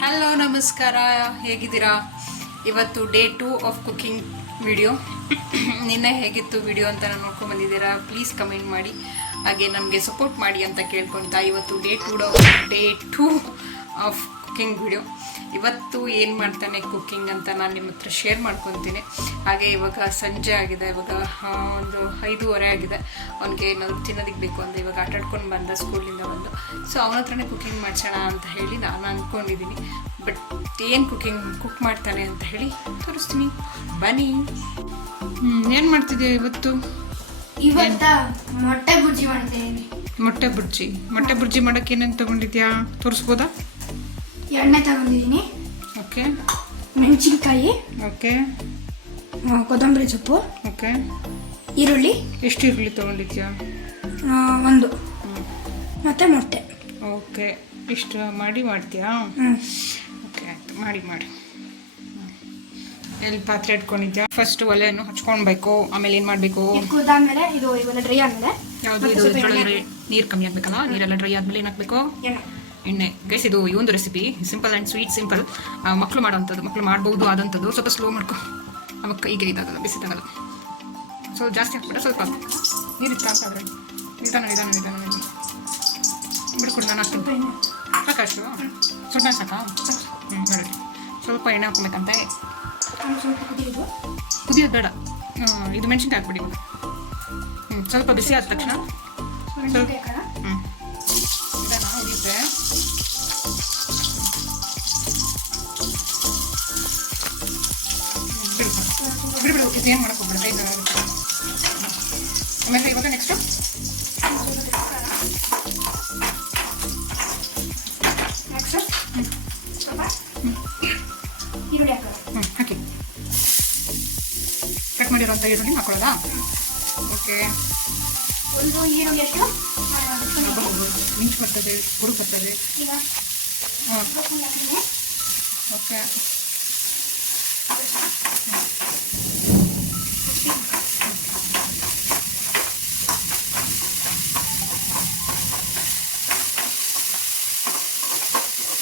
Hello ನಮಸ್ಕಾರ, ಹೇಗಿದ್ದೀರಾ? ಇವತ್ತು ಡೇ 2 ಆಫ್ ಕುಕಿಂಗ್ ವಿಡಿಯೋ. ನಿನ್ನೆ ಹೇಗಿತ್ತು ವಿಡಿಯೋ ಅಂತ ನಾನು ನೋಡ್ಕೊಂಡು ಬಂದಿದ್ದೀರಾ? ಪ್ಲೀಸ್ ಕಮೆಂಟ್ ಮಾಡಿ, ಹಾಗೆ ನಮಗೆ ಸಪೋರ್ಟ್ ಮಾಡಿ ಅಂತ ಕೇಳ್ಕೊಳ್ತಾ ಇವತ್ತು ಡೇ 2 ಆಫ್ ಕುಕಿಂಗ್ ವಿಡಿಯೋ. ಇವತ್ತು ಏನು ಮಾಡ್ತಾನೆ ಕುಕ್ಕಿಂಗ್ ಅಂತ ನಾನು ನಿಮ್ಮ ಹತ್ರ ಶೇರ್ ಮಾಡ್ಕೊತೀನಿ. ಹಾಗೆ ಇವಾಗ ಸಂಜೆ ಆಗಿದೆ, ಇವಾಗ ಒಂದು 5:30 ಆಗಿದೆ. ಅವನಿಗೆ ಏನಾದರೂ ತಿನ್ನೋದಕ್ಕೆ ಬೇಕು ಅಂತ ಇವಾಗ ಆಟಾಡ್ಕೊಂಡು ಬಂದ ಸ್ಕೂಲಿಂದ ಬಂದು. ಸೊ ಅವನ ಹತ್ರನೇ ಕುಕ್ಕಿಂಗ್ ಮಾಡ್ಸೋಣ ಅಂತ ಹೇಳಿ ನಾನು ಅಂದ್ಕೊಂಡಿದ್ದೀನಿ. ಬಟ್ ಏನು ಕುಕ್ ಮಾಡ್ತಾನೆ ಅಂತ ಹೇಳಿ ತೋರಿಸ್ತೀನಿ, ಬನ್ನಿ. ಏನು ಮಾಡ್ತಿದ್ಯಾ ಇವತ್ತು? ಮೊಟ್ಟೆ ಬುರ್ಜಿ ಮಾಡ್ತಿದ್ದೀನಿ. ಮೊಟ್ಟೆ ಬುರ್ಜಿ ಮಾಡೋಕ್ಕೆ ಏನೇನು ತೊಗೊಂಡಿದ್ಯಾ? ತೋರಿಸ್ಬೋದಾ? ಎಣ್ಣೆ ತಗೊಂಡಿದ್ದೀನಿ, ಓಕೆ, ಮೆಣಸಿನ್ಕಾಯಿ, ಓಕೆ, ಕೊತ್ತಂಬರಿ ಸೊಪ್ಪು, ಓಕೆ, ಈರುಳ್ಳಿ. ಎಷ್ಟು ಈರುಳ್ಳಿ ತೊಗೊಂಡಿದ್ಯಾ? ಒಂದು, ಮತ್ತೆ ಮೊಟ್ಟೆ. ಓಕೆ, ಇಷ್ಟು ಮಾಡ್ತೀಯಾ? ಓಕೆ, ಆಯಿತು, ಮಾಡಿ. ಎಲ್ಲಿ ಪಾತ್ರೆ ಇಟ್ಕೊಂಡಿದ್ಯಾ? ಫಸ್ಟ್ ಒಲೆಯನ್ನು ಹಚ್ಕೊಳ್ಬೇಕು, ಆಮೇಲೆ ಏನು ಮಾಡಬೇಕು? ಕುದ್ದಾದ್ಮೇಲೆ ಇದು ಇವೆಲ್ಲ ಡ್ರೈ ಆದ್ಮೇಲೆ ಯಾವುದು ಇದು ನೀರು ಕಮ್ಮಿ ಆಗಬೇಕಲ್ಲ? ನೀರೆಲ್ಲ ಡ್ರೈ ಆದ್ಮೇಲೆ ಏನು ಹಾಕಬೇಕು? ಎಣ್ಣೆ. ಗೈಸ್, ಇದು ಈ ಒಂದು recipe simple and sweet, simple, ಮಕ್ಕಳು ಮಾಡೋವಂಥದ್ದು, ಮಕ್ಕಳು ಮಾಡ್ಬೋದು ಆದಂಥದ್ದು. ಸ್ವಲ್ಪ ಸ್ಲೋ ಮಾಡ್ಕೊ, ನಮಗೆ ಈಗ ಇದಾಗಲ್ಲ, ಬಿಸಿದಾಗಲ್ಲ. ಸೊ ಜಾಸ್ತಿ ಹಾಕ್ಬಿಟ್ರೆ ಸ್ವಲ್ಪ ನೀರು ಇಟ್ಟಾದ್ರೆ ನಿಧಾನ ಬಿಡ್ಕೊಡು. ನಾನು ಅಷ್ಟು ಸಾಕಷ್ಟು ಸ್ವಲ್ಪ ಸಾಕಾ? ನೋಡಿ, ಸ್ವಲ್ಪ ಎಣ್ಣೆ ಹಾಕ್ಬೇಕಂತೆ. ಕುದಿಯೋದು ಬೇಡ, ಇದು ಮೆಣಸಿನ್ಕಾಯಿ ಹಾಕ್ಬಿಡಿ. ಸ್ವಲ್ಪ ಬಿಸಿ ಆದ ತಕ್ಷಣ ಸ್ವಲ್ಪ ಉಳಿಯುತ್ತೆ. ಬಿಡು, ಇದು ಏನು ಮಾಡಕ್ಕೆ ಹೋಗ್ಬೇಡ, ಕೈ ಆಮೇಲೆ ಇವಾಗ ನೆಕ್ಸ್ಟು ಹಾಕಿ ಕಟ್ ಮಾಡಿರೋಂಥ ಈರುಳ್ಳಿ ಹಾಕೊಳ್ಳೋದಾ? ಓಕೆ, ಒಂದು ಈರುಳ್ಳಿ ಎಷ್ಟು ಮಿಂಚು ಬರ್ತದೆ, ಹುಡುಗ ಬರ್ತದೆ. ಓಕೆ,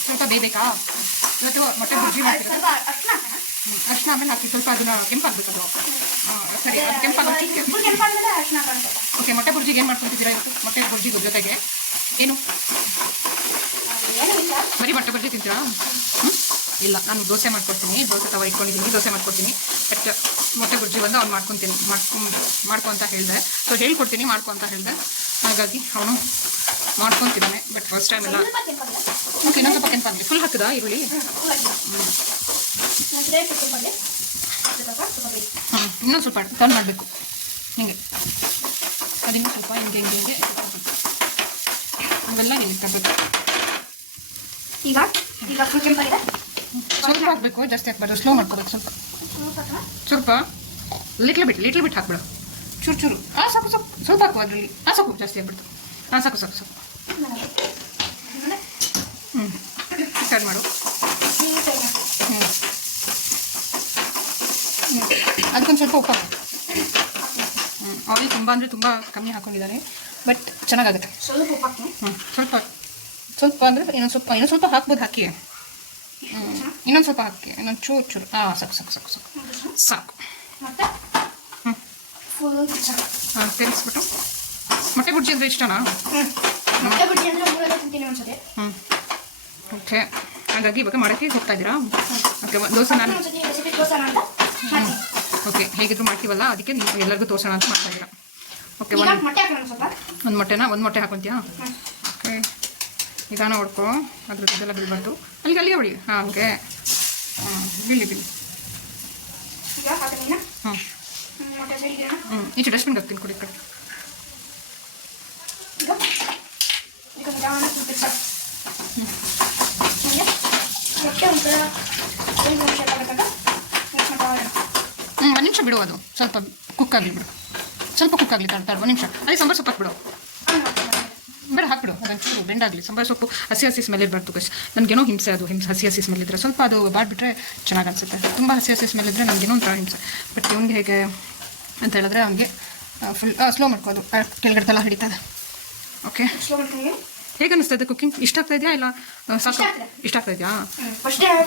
ಸ್ವಲ್ಪ ಬೇಯಬೇಕಾ? ಇವತ್ತು ಮೊಟ್ಟೆ ಬುರ್ಜಿ ಮಾಡ್ತಿರೋದು. ಅರ್ಶಿನ ಆಮೇಲೆ ಹಾಕಿ ಸ್ವಲ್ಪ ಅದನ್ನ ಕೆಂಪಾಗಬೇಕದು. ಸರಿ, ಅದು ಕೆಂಪಾಗುತ್ತೆ. ಓಕೆ, ಮೊಟ್ಟೆ ಬುರ್ಜಿಗೆ ಏನು ಮಾಡ್ಕೊತಿದ್ದೀರಾ ಇವತ್ತು? ಮೊಟ್ಟೆ ಬುರ್ಜಿಗೆ ಜೊತೆಗೆ ಏನು? ಬರೀ ಮೊಟ್ಟೆ ಬುರ್ಜಿ ತಿಂತೀರಾ? ಇಲ್ಲ, ನಾನು ದೋಸೆ ಮಾಡ್ಕೊಡ್ತೀನಿ. ದೋಸೆ ತವ ಇಟ್ಕೊಂಡಿದ್ದೀನಿ, ದೋಸೆ ಮಾಡ್ಕೊಡ್ತೀನಿ. ಬಟ್ ಮೊಟ್ಟೆ ಬುರ್ಜಿ ಬಂದು ಅವ್ನು ಮಾಡ್ಕೊ ಅಂತ ಹೇಳಿದೆ. ಸೊ ಹೇಳ್ಕೊಡ್ತೀನಿ, ಮಾಡ್ಕೊ ಅಂತ ಹೇಳಿದೆ. ಹಾಗಾಗಿ ಅವನು ಮಾಡ್ಕೊತಿದ್ದಾನೆ. ಬಟ್ ಫಸ್ಟ್ ಟೈಮ್ ಎಲ್ಲ. ಓಕೆ, ಇನ್ನೊಂದು ಸ್ವಲ್ಪ ಕೆಂಪಾಗಲಿ. ಫುಲ್ ಹಾಕಿದ ಈರುಳ್ಳಿ? ಇನ್ನೊಂದು ಸ್ವಲ್ಪ ಟರ್ನ್ ಮಾಡಬೇಕು, ಹಿಂಗೆ ಅದಿನ್ನೂ ಸ್ವಲ್ಪ ಹಿಂಗೆ ಅವೆಲ್ಲ ಹಿಂಗೆ ತರಬೇಕು. ಈಗ ಕೆಂಪಾಗಿದೆ. ಸ್ವಲ್ಪ ಹಾಕಬೇಕು, ಜಾಸ್ತಿ ಹಾಕ್ಬಾರ್ದು, ಸ್ಲೋ ಮಾಡ್ಕೋಬೇಕು. ಸ್ವಲ್ಪ ಲಿಟ್ಲ್ ಬಿಟ್ ಹಾಕ್ಬಿಡು, ಚೂರು. ಸಾಕು, ಸ್ವಲ್ಪ ಹಾಕು ಅದರಲ್ಲಿ. ಸಾಕು, ಜಾಸ್ತಿ ಆಗ್ಬಿಡ್ತು. ಸಾಕು. ಸ್ಟಾರ್ಟ್ ಮಾಡು. ಅದಕ್ಕೊಂದು ಸ್ವಲ್ಪ ಉಪ್ಪು ಹಾಕು. ಆಯಿಲ್ ತುಂಬ ಅಂದರೆ ತುಂಬ ಕಮ್ಮಿ ಹಾಕೊಂಡಿದ್ದಾರೆ, ಬಟ್ ಚೆನ್ನಾಗಾಗುತ್ತೆ. ಸ್ವಲ್ಪ ಉಪ್ಪು ಹಾಕಿ. ಸ್ವಲ್ಪ ಅಂದರೆ ಇನ್ನೊಂದು ಸ್ವಲ್ಪ ಹಾಕ್ಬೋದು. ಹಾಕಿ, ಇನ್ನೊಂದು ಸ್ವಲ್ಪ ಹಾಕಿ, ಇನ್ನೊಂದು ಚೂರು. ಸಾಕು. ತೆರೆಸ್ಬಿಟ್ಟು. ಮೊಟ್ಟೆ ಬುರ್ಜಿ ಅಂದರೆ ಇಷ್ಟನಾ? ಓಕೆ, ಹಾಗಾಗಿ ಇವಾಗ ಮಾಡೋಕ್ಕೆ ಹೋಗ್ತಾ ಇದ್ದೀರಾ? ಓಕೆ, ದೋಸೆ ನಾನು ಓಕೆ ಹೇಗಿದ್ರು ಮಾಡ್ತೀವಲ್ಲ, ಅದಕ್ಕೆ ನೀವು ಎಲ್ಲರಿಗೂ ತೋರಿಸೋಣ ಅಂತ ಮಾಡ್ತಾ ಇದ್ದೀರಾ. ಓಕೆ, ಒಂದು ಮೊಟ್ಟೆ ಹಾಕೊತೀಯಾ? ಓಕೆ, ನಿಧಾನ ಹೊಡ್ಕೊ, ಅದ್ರದ್ದೆಲ್ಲ ಬೀಳ್ಬಾರ್ದು. ಅಲ್ಲಿಗೆ ಹೊಡಿ. ಓಕೆ, ಬೀಳಿ. ಈಚೆ ಡಸ್ಟ್ಬಿನ್ಗೆ ಹಾಕ್ತೀನಿ, ಕೊಡಿ ಕಡೆ. ಒಂದು ನಿಮಿಷ ಬಿಡು, ಅದು ಸ್ವಲ್ಪ ಕುಕ್ ಆಗಲಿ ಬಿಡು. ತಡ 1 ನಿಮಿಷ. ಅದೇ ಸಾಂಬಾರು ಸೊಪ್ಪು ಹಾಕ್ಬಿಡು. ಬೇಡ, ಹಾಕ್ಬಿಡು. ಅದೊಂಚೂರು ಬೆಂಡಾಗಲಿ. ಸಾಂಬಾರು ಸೊಪ್ಪು ಹಸಿ ಸ್ಮೆಲ್ ಇರಬಾರ್ದು ಗೈಸ್. ನನಗೇನೋ ಹಿಂಸೆ, ಅದು ಹಸಿ ಸ್ಮೆಲ್ ಇದ್ದರೆ ಸ್ವಲ್ಪ ಅದು ಬಾಡ್ಬಿಟ್ರೆ ಚೆನ್ನಾಗಿ ಅನಿಸುತ್ತೆ. ತುಂಬ ಹಸಿ ಸ್ಮೆಲ್ ಇದ್ದರೆ ನನಗೇನೋ ಒಂಥರ ಹಿಂಸೆ. ಬಟ್ ಇವ್ನಿಗೆ ಹೇಗೆ ಅಂತ ಹೇಳಿದ್ರೆ ಅವನಿಗೆ ಫುಲ್ ಸ್ಲೋ ಮಾಡ್ಕೋದು, ಕೆಳಗಡೆದೆಲ್ಲ ಹಿಡಿತದೆ. ಓಕೆ, ಹೇಗೆ ಅನಿಸ್ತಾ ಇದೆ ಕುಕಿಂಗ್? ಇಷ್ಟ ಆಗ್ತಾ ಇದೆಯಾ ಇಲ್ಲ ಸಾಕು? ಇಷ್ಟ ಆಗ್ತಿದೆ. ಇಷ್ಟ ಆಗ್ತಾ ಇದೆಯಾ?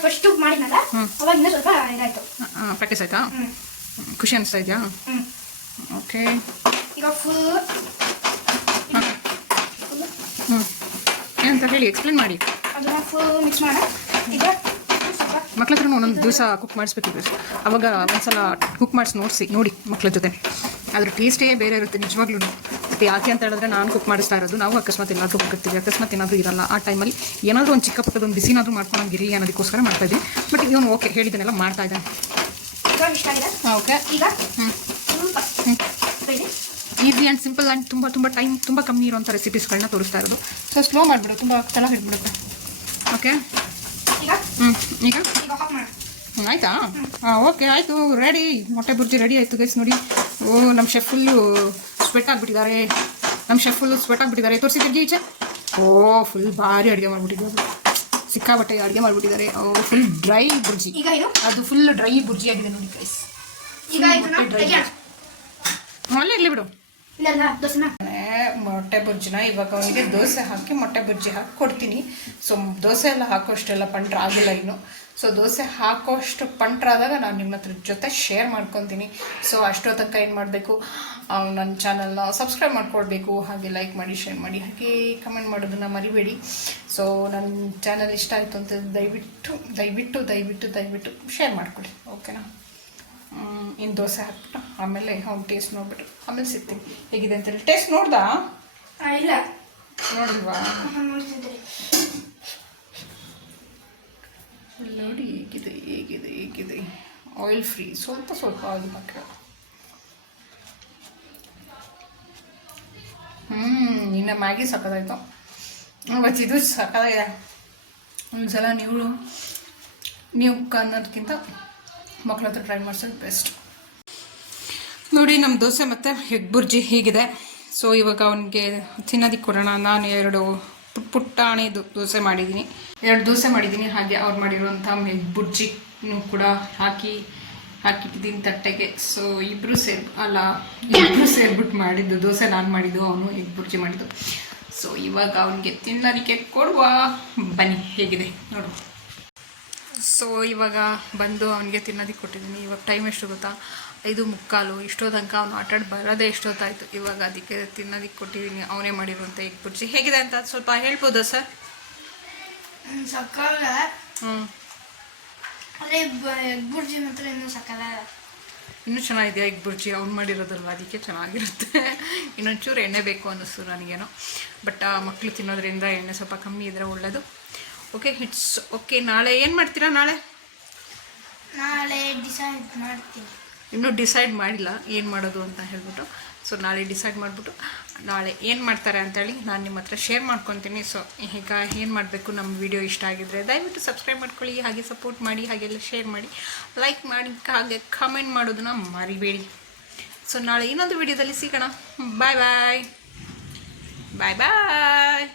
ಫಸ್ಟ್ ಮಾಡಿದ್ನಲ್ಲ ಅವಾಗ ಇನ್ನೂ ಸ್ವಲ್ಪ ಇದಾಯ್ತು. ಪ್ರಾಕ್ಟೀಸ್ ಆಯ್ತಾ? ಖುಷಿ ಅನಿಸ್ತಾ ಇದೆಯಾ? ಓಕೆ. ಈಗ ಫುಲ್ ಏನಂತ ಹೇಳಿ ಎಕ್ಸ್ಪ್ಲೇನ್ ಮಾಡಿ. ಅದನ್ನ ಫುಲ್ ಮಿಕ್ಸ್ ಮಾಡ. ಈಗ ಸ್ವಲ್ಪ ಮಕ್ಳ ಹತ್ರ ಒಂದೊಂದು ದಿವಸ ಕುಕ್ ಮಾಡಿಸ್ಬೇಕಿದೆ. ಅವಾಗ ಒಂದ್ಸಲ ಕುಕ್ ಮಾಡಿಸಿ ನೋಡಿ ಮಕ್ಳ ಜೊತೆ. ಅದ್ರ ಟೇಸ್ಟೇ ಬೇರೆ ಇರುತ್ತೆ ನಿಜವಾಗ್ಲೂ. ಮತ್ತು ಯಾಕೆ ಅಂತ ಹೇಳಿದ್ರೆ ನಾನು ಕುಕ್ ಮಾಡಿಸ್ತಾ ಇರೋದು, ನಾವು ಅಕಸ್ಮಾತ್ ಎಲ್ಲಾದರೂ ಹೋಗ್ತೀವಿ, ಅಕಸ್ಮಾತ್ ಏನಾದರೂ ಇರಲ್ಲ ಆ ಟೈಮಲ್ಲಿ ಏನಾದರೂ ಒಂದು ಚಿಕ್ಕ ಪುಟ್ಟದೊಂದು ಬಿಸಿನಾದರೂ ಮಾಡ್ಕೊಂಡಂಗಿರಲಿ ಅನ್ನೋದಕ್ಕೋಸ್ಕರ ಮಾಡ್ತಾಯಿದ್ದೀನಿ. ಬಟ್ ಇವನು ಓಕೆ ಹೇಳಿದ್ದನ್ನೆಲ್ಲ ಮಾಡ್ತಾ ಇದ್ದಾನೆ. ಇವಾಗ ಇಷ್ಟ ಆಗಿದೆ. ಓಕೆ. ಈಗ ಸ್ವಲ್ಪ ಈಸಿ ಆ್ಯಂಡ್ ಸಿಂಪಲ್ ಆ್ಯಂಡ್ ತುಂಬ ಟೈಮ್ ತುಂಬ ಕಮ್ಮಿ ಇರೋಂಥ ರೆಸಿಪೀಸ್ಗಳನ್ನ ತೋರಿಸ್ತಾ ಇರೋದು. ಸೊ ಸ್ಲೋ ಮಾಡಿಬಿಡು, ತುಂಬ ತಳ ಹಿಡ್ಬಿಡುತ್ತೆ. ಓಕೆ. ಈಗ ಈಗ ಈಗ ಹಾಫ್ ಮಾಡು. ಆಯಿತಾ? ಓಕೆ ಆಯಿತು, ರೆಡಿ. ಮೊಟ್ಟೆ ಬುರ್ಜಿ ರೆಡಿ ಆಯಿತು ಗೈಸ್. ನೋಡಿ, ಓ ನಮ್ಮ ಶೆಫ್ ಫುಲ್ಲು ಸ್ವೆಟ್ ಆಗಿಬಿಟ್ಟಿದ್ದಾರೆ. ತೋರಿಸಿ ತಿರ್ಗಿ ಈಚೆ. ಓ ಫುಲ್ ಭಾರಿ ಅಡುಗೆ ಮಾಡಿಬಿಟ್ಟಿದ್ದಾರೆ, ಸಿಕ್ಕಾಬಟ್ಟೆ ಅಡುಗೆ ಮಾಡಿಬಿಟ್ಟಿದ್ದಾರೆ. Full dry bhurji. ಈಗ ಇದು ಅದು ಫುಲ್ ಡ್ರೈ ಬುರ್ಜಿ ಆಗಿದೆ ನೋಡಿ ಗೈಸ್. ಈಗ ಇದನ್ನ ತೆಗಿಯೋಣ. ಅಲ್ಲೇ ಇರಲಿ ಬಿಡು. ಇಲ್ಲ ದೋಸೆನ ಮೊಟ್ಟೆ ಬುರ್ಜಿನ ಇವಾಗ ಅವನಿಗೆ ದೋಸೆ ಹಾಕಿ ಮೊಟ್ಟೆ ಬುರ್ಜಿ ಹಾಕಿ ಕೊಡ್ತೀನಿ. ಸೊ ದೋಸೆ ಎಲ್ಲ ಹಾಕೋಷ್ಟೆಲ್ಲ ಪಂಟ್ರ ಆಗಿಲ್ಲ ಇನ್ನು. ಸೊ ದೋಸೆ ಹಾಕೋಷ್ಟು ಪಂಟ್ರಾದಾಗ ನಾನು ನಿಮ್ಮ ಹತ್ರ ಜೊತೆ ಶೇರ್ ಮಾಡ್ಕೊತೀನಿ. ಸೊ ಅಷ್ಟೋ ತನಕ ಏನು ಮಾಡಬೇಕು, ನನ್ನ ಚಾನಲ್ನ ಸಬ್ಸ್ಕ್ರೈಬ್ ಮಾಡ್ಕೊಳ್ಬೇಕು, ಹಾಗೆ ಲೈಕ್ ಮಾಡಿ, ಶೇರ್ ಮಾಡಿ, ಹಾಗೆ ಕಮೆಂಟ್ ಮಾಡೋದನ್ನು ಮರಿಬೇಡಿ. ಸೊ ನನ್ನ ಚಾನಲ್ ಇಷ್ಟ ಆಯಿತು ಅಂತ ದಯವಿಟ್ಟು ಶೇರ್ ಮಾಡಿಕೊಡಿ. ಓಕೆನಾ? ಇನ್ನು ದೋಸೆ ಹಾಕ್ಬಿಟ್ಟು ಆಮೇಲೆ ಅವ್ನು ಟೇಸ್ಟ್ ನೋಡ್ಬಿಟ್ಟು ಆಮೇಲೆ ಸಿಗ್ತೀನಿ ಹೇಗಿದೆ ಅಂತೇಳಿ. ಟೇಸ್ಟ್ ನೋಡ್ದಾ? ಇಲ್ಲ ನೋಡಿಲ್ವಾ? ನೋಡ್ತಿದ್ರಿ. ನೋಡಿ ಹೇಗಿದೆ. ಆಯಿಲ್ ಫ್ರೀ, ಸ್ವಲ್ಪ ಆಯಿಲ್ ಹಾಕಿ. ನಿನ್ನೆ ಮ್ಯಾಗಿ ಸಕ್ಕದಾಯ್ತು, ಇವತ್ತು ಇದು ಸಕ್ಕದಾಗಿದೆ. ಒಂದ್ಸಲ ನೀವು ಅನ್ನೋದಕ್ಕಿಂತ ಮಕ್ಳ ಹತ್ರ ಟ್ರೈ ಮಾಡಿಸೋದು ಬೆಸ್ಟ್. ನೋಡಿ ನಮ್ಮ ದೋಸೆ ಮತ್ತು ಎಗ್ ಬುರ್ಜಿ ಹೀಗಿದೆ. ಸೊ ಇವಾಗ ಅವನಿಗೆ ತಿನ್ನೋದಕ್ಕೆ ಕೊಡೋಣ. ನಾನು 2 ಪುಟ್ಟಾಣಿದು ದೋಸೆ ಮಾಡಿದ್ದೀನಿ, 2 ದೋಸೆ ಮಾಡಿದ್ದೀನಿ. ಹಾಗೆ ಅವ್ರು ಮಾಡಿರುವಂಥ ಎಗ್ ಬುರ್ಜಿನೂ ಕೂಡ ಹಾಕಿಟ್ಟಿದ್ದೀನಿ ತಟ್ಟೆಗೆ. ಸೊ ಇಬ್ಬರು ಸೇರ್ಬಿಟ್ಟು ಮಾಡಿದ್ದು ದೋಸೆ ನಾನು ಮಾಡಿದ್ದು, ಅವನು ಎಗ್ ಬುರ್ಜಿ ಮಾಡಿದ್ದು. ಸೊ ಇವಾಗ ಅವನಿಗೆ ತಿನ್ನೋದಕ್ಕೆ ಕೊಡುವ, ಬನ್ನಿ ಹೇಗಿದೆ ನೋಡು. ಸೊ ಇವಾಗ ಬಂದು ಅವನಿಗೆ ತಿನ್ನೋದಕ್ಕೆ ಕೊಟ್ಟಿದ್ದೀನಿ. ಇವಾಗ ಟೈಮ್ ಎಷ್ಟು ಗೊತ್ತಾ? 5:45. ಇಷ್ಟೋ ತನಕ ಅವನು ಆಟಾಡಿ ಬರೋದೇ ಎಷ್ಟೊತ್ತಾಯಿತು. ಇವಾಗ ಅದಕ್ಕೆ ತಿನ್ನೋದಕ್ಕೆ ಕೊಟ್ಟಿದ್ದೀನಿ. ಅವನೇ ಮಾಡಿರುವಂಥ ಎಗ್ ಬುರ್ಜಿ ಹೇಗಿದೆ ಅಂತ ಸ್ವಲ್ಪ ಹೇಳ್ಬೋದಾ ಸರ್? ಸಕ್ಕಲ್ಲ. ಅದೇ ಎಗ್ ಬುರ್ಜಿ ಮಾತ್ರ ಇನ್ನೂ ಸಕ್ಕಲ್ಲ. ಇನ್ನೂ ಚೆನ್ನಾಗಿದೆಯಾ ಎಗ್ ಬುರ್ಜಿ? ಅವ್ನು ಮಾಡಿರೋದಲ್ವ, ಅದಕ್ಕೆ ಚೆನ್ನಾಗಿರುತ್ತೆ. ಇನ್ನೊಂಚೂರು ಎಣ್ಣೆ ಬೇಕು ಅನ್ನಿಸ್ತು ನನಗೇನೋ. ಬಟ್ ಮಕ್ಕಳು ತಿನ್ನೋದ್ರಿಂದ ಎಣ್ಣೆ ಸ್ವಲ್ಪ ಕಮ್ಮಿ ಇದ್ದರೆ ಒಳ್ಳೆಯದು. Okay, it's okay. ನಾಳೆ ಏನು ಮಾಡ್ತೀರಾ? ನಾಳೆ ಡಿಸೈಡ್ ಮಾಡ್ತೀನಿ. ಇನ್ನೂ ಡಿಸೈಡ್ ಮಾಡಿಲ್ಲ ಏನು ಮಾಡೋದು ಅಂತ ಹೇಳ್ಬಿಟ್ಟು. ಸೊ ನಾಳೆ ಡಿಸೈಡ್ ಮಾಡಿಬಿಟ್ಟು ನಾಳೆ ಏನು ಮಾಡ್ತಾರೆ ಅಂತೇಳಿ ನಾನು ನಿಮ್ಮ ಹತ್ರ ಶೇರ್ ಮಾಡ್ಕೊತೀನಿ. ಸೊ ಈಗ ಏನು ಮಾಡಬೇಕು, ನಮ್ಮ ವಿಡಿಯೋ ಇಷ್ಟ ಆಗಿದ್ದರೆ ದಯವಿಟ್ಟು ಸಬ್ಸ್ಕ್ರೈಬ್ ಮಾಡ್ಕೊಳ್ಳಿ, ಹಾಗೆ ಸಪೋರ್ಟ್ ಮಾಡಿ, ಹಾಗೆಲ್ಲ ಶೇರ್ ಮಾಡಿ, ಲೈಕ್ ಮಾಡಿ, ಹಾಗೆ ಕಮೆಂಟ್ ಮಾಡೋದನ್ನ ಮರಿಬೇಡಿ. ಸೊ ನಾಳೆ ಇನ್ನೊಂದು ವಿಡಿಯೋದಲ್ಲಿ ಸಿಗೋಣ. ಬಾಯ್ ಬಾಯ್.